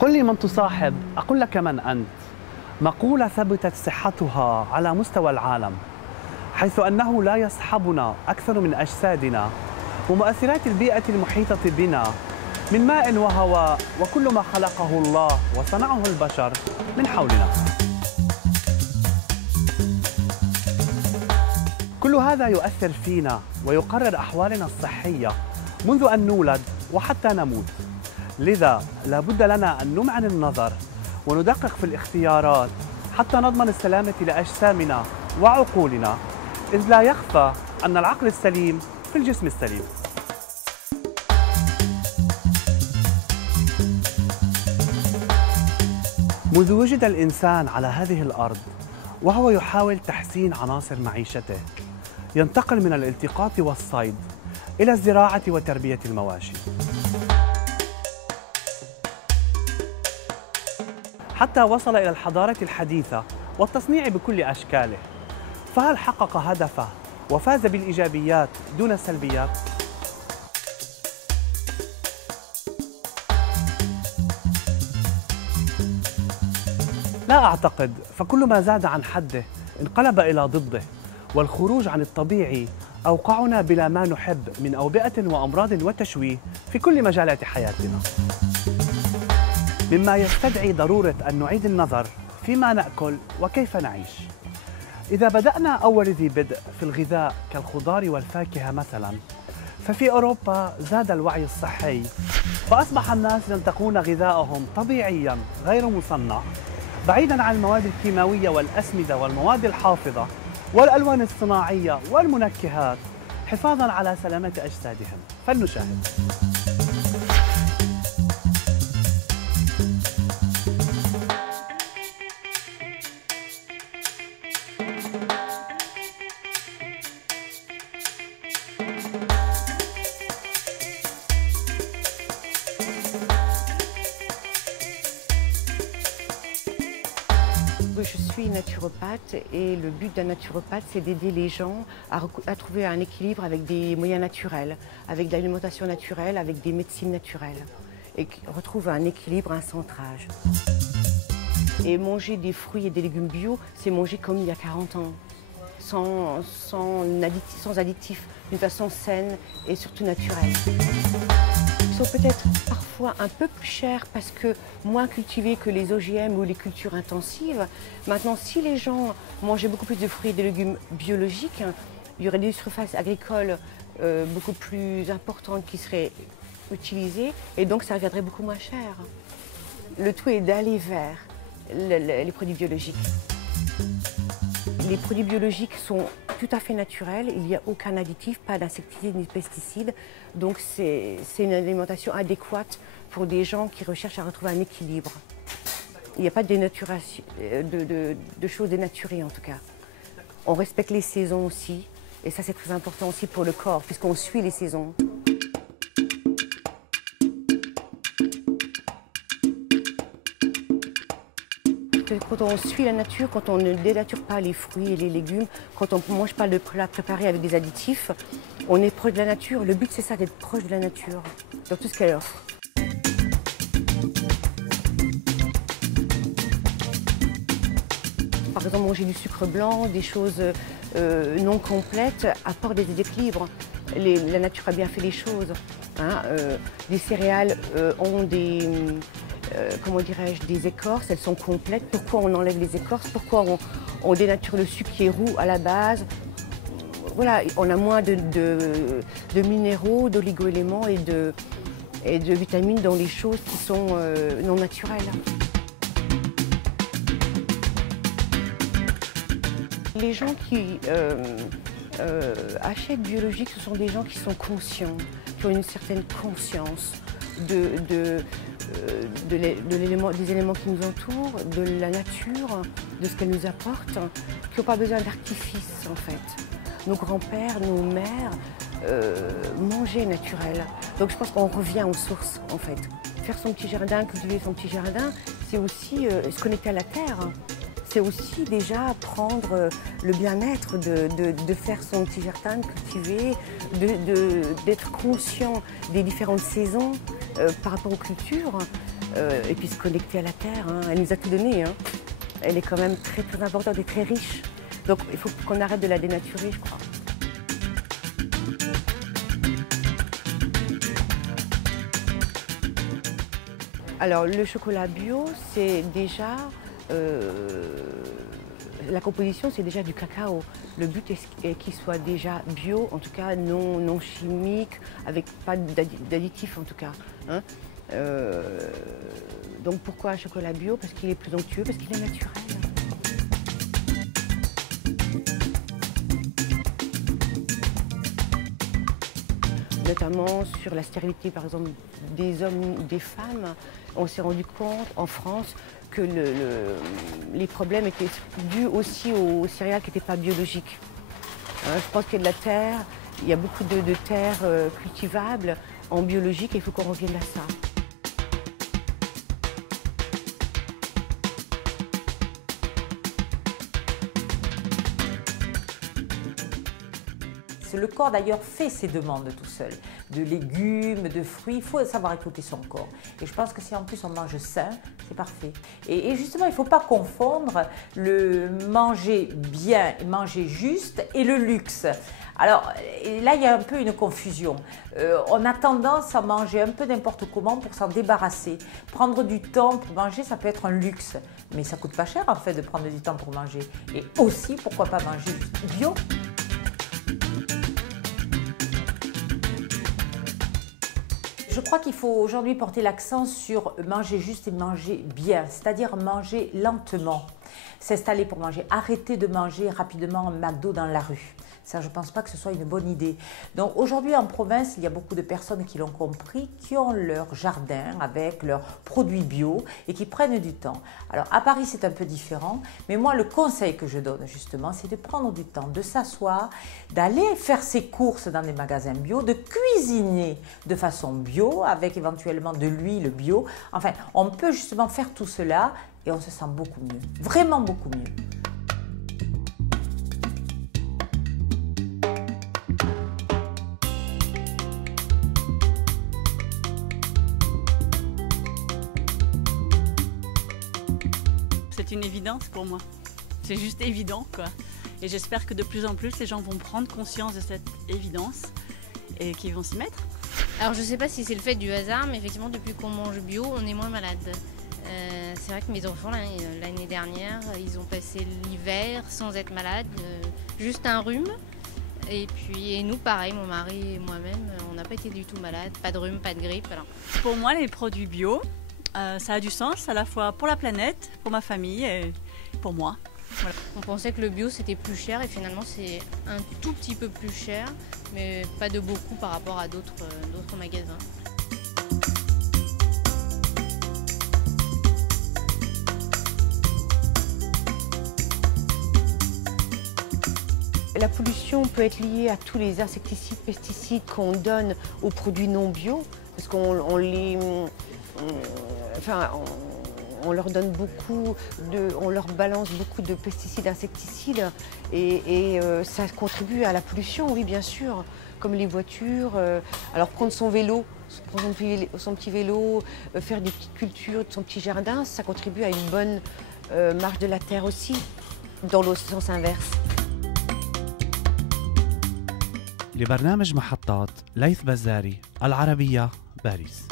قل لي من تصاحب أقول لك من أنت. مقولة ثبتت صحتها على مستوى العالم، حيث أنه لا يصحبنا أكثر من أجسادنا ومؤثرات البيئة المحيطة بنا من ماء وهواء وكل ما خلقه الله وصنعه البشر من حولنا. كل هذا يؤثر فينا ويقرر أحوالنا الصحية منذ أن نولد وحتى نموت. لذا لا بد لنا أن نمعن النظر وندقق في الاختيارات حتى نضمن السلامة لأجسامنا وعقولنا، إذ لا يخفى أن العقل السليم في الجسم السليم. منذ وجد الإنسان على هذه الأرض وهو يحاول تحسين عناصر معيشته، ينتقل من الالتقاط والصيد إلى الزراعة وتربية المواشي، حتى وصل إلى الحضارة الحديثة والتصنيع بكل أشكاله. فهل حقق هدفه وفاز بالإيجابيات دون السلبيات؟ لا أعتقد، فكل ما زاد عن حده انقلب إلى ضده، والخروج عن الطبيعي أوقعنا بلا ما نحب من أوبئة وأمراض وتشويه في كل مجالات حياتنا، مما يستدعي ضرورة أن نعيد النظر فيما نأكل وكيف نعيش. إذا بدأنا أول ذي بدء في الغذاء كالخضار والفاكهة مثلا، ففي أوروبا زاد الوعي الصحي، فأصبح الناس ينتقون غذاءهم طبيعيا غير مصنع، بعيدا عن المواد الكيماوية والأسمدة والمواد الحافظة والألوان الصناعية والمنكهات، حفاظا على سلامة أجسادهم. فلنشاهد. Je suis naturopathe et le but d'un naturopathe, c'est d'aider les gens à trouver un équilibre avec des moyens naturels, avec de l'alimentation naturelle, avec des médecines naturelles et qui retrouvent un équilibre, un centrage. Et manger des fruits et des légumes bio, c'est manger comme il y a 40 ans, sans additifs, d'une façon saine et surtout naturelle. Ils sont peut-être parfois un peu plus chers parce que moins cultivés que les OGM ou les cultures intensives. Maintenant, si les gens mangeaient beaucoup plus de fruits et de légumes biologiques, il y aurait des surfaces agricoles beaucoup plus importantes qui seraient utilisées et donc ça reviendrait beaucoup moins cher. Le tout est d'aller vers les produits biologiques. Les produits biologiques sont tout à fait naturels, il n'y a aucun additif, pas d'insecticides ni de pesticides, donc c'est une alimentation adéquate pour des gens qui recherchent à retrouver un équilibre. Il n'y a pas de choses dénaturées en tout cas. On respecte les saisons aussi, et ça c'est très important aussi pour le corps, puisqu'on suit les saisons. Quand on suit la nature, quand on ne dénature pas les fruits et les légumes, quand on ne mange pas de plats préparés avec des additifs, on est proche de la nature. Le but c'est ça, d'être proche de la nature, dans tout ce qu'elle offre. Par exemple, manger du sucre blanc, des choses non complètes, apporte des déséquilibres. La nature a bien fait les choses. Hein. Les céréales ont des... comment dirais-je, des écorces, elles sont complètes. Pourquoi on enlève les écorces? Pourquoi on dénature le sucre qui est roux à la base? Voilà, on a moins de minéraux, d'oligo-éléments et de vitamines dans les choses qui sont non naturelles. Les gens qui achètent biologique, ce sont des gens qui sont conscients, qui ont une certaine conscience des éléments qui nous entourent, de la nature, de ce qu'elle nous apporte, qui n'ont pas besoin d'artifice en fait. Nos grands-pères, nos mères mangeaient naturel. Donc je pense qu'on revient aux sources en fait. Faire son petit jardin, cultiver son petit jardin, c'est aussi se connecter à la terre. C'est aussi déjà prendre le bien-être de faire son petit jardin, de cultiver, d'être conscient des différentes saisons. par rapport aux cultures, et puis se connecter à la terre. Hein. Elle nous a tout donné. Hein. Elle est quand même très très importante et très riche. Donc il faut qu'on arrête de la dénaturer, je crois. Alors le chocolat bio, c'est déjà... la composition, c'est déjà du cacao. Le but est qu'il soit déjà bio, en tout cas non chimique, avec pas d'additifs en tout cas. Hein. Donc pourquoi un chocolat bio? Parce qu'il est plus onctueux, parce qu'il est naturel. Notamment sur la stérilité, par exemple, des hommes ou des femmes, on s'est rendu compte en France que les problèmes étaient dus aussi aux céréales qui n'étaient pas biologiques. Hein, je pense qu'il y a de la terre, il y a beaucoup de terres cultivables en biologique et il faut qu'on revienne à ça. Le corps d'ailleurs fait ses demandes tout seul, de légumes, de fruits, il faut savoir écouter son corps. Et je pense que si en plus on mange sain, c'est parfait. Et justement, il ne faut pas confondre le manger bien, manger juste et le luxe. Alors là, il y a un peu une confusion. On a tendance à manger un peu n'importe comment pour s'en débarrasser. Prendre du temps pour manger, ça peut être un luxe. Mais ça ne coûte pas cher en fait de prendre du temps pour manger. Et aussi, pourquoi pas manger bio ? Je crois qu'il faut aujourd'hui porter l'accent sur manger juste et manger bien, c'est-à-dire manger lentement, s'installer pour manger, arrêter de manger rapidement un McDo dans la rue. Ça, je ne pense pas que ce soit une bonne idée. Donc aujourd'hui en province, il y a beaucoup de personnes qui l'ont compris, qui ont leur jardin avec leurs produits bio et qui prennent du temps. Alors à Paris, c'est un peu différent, mais moi, le conseil que je donne justement, c'est de prendre du temps, de s'asseoir, d'aller faire ses courses dans des magasins bio, de cuisiner de façon bio, avec éventuellement de l'huile bio. Enfin, on peut justement faire tout cela et on se sent beaucoup mieux, vraiment beaucoup mieux. C'est une évidence pour moi. C'est juste évident, quoi. Et j'espère que de plus en plus, les gens vont prendre conscience de cette évidence et qu'ils vont s'y mettre. Alors je sais pas si c'est le fait du hasard, mais effectivement depuis qu'on mange bio, on est moins malade. C'est vrai que mes enfants l'année dernière, ils ont passé l'hiver sans être malades, juste un rhume. Et puis nous pareil, mon mari et moi-même, on n'a pas été du tout malades, pas de rhume, pas de grippe. Alors. Pour moi, les produits bio, ça a du sens à la fois pour la planète, pour ma famille et pour moi. Voilà. On pensait que le bio c'était plus cher et finalement c'est un tout petit peu plus cher, mais pas de beaucoup par rapport à d'autres magasins. La pollution peut être liée à tous les insecticides, pesticides qu'on donne aux produits non bio, parce qu'on leur donne on leur balance beaucoup de pesticides, insecticides, et ça contribue à la pollution, oui bien sûr, comme les voitures. Alors prendre son vélo, son petit vélo, faire des petites cultures, son petit jardin, ça contribue à une bonne marche de la terre aussi, dans le sens inverse. لبرنامج محطات ليث بزاري العربية باريس.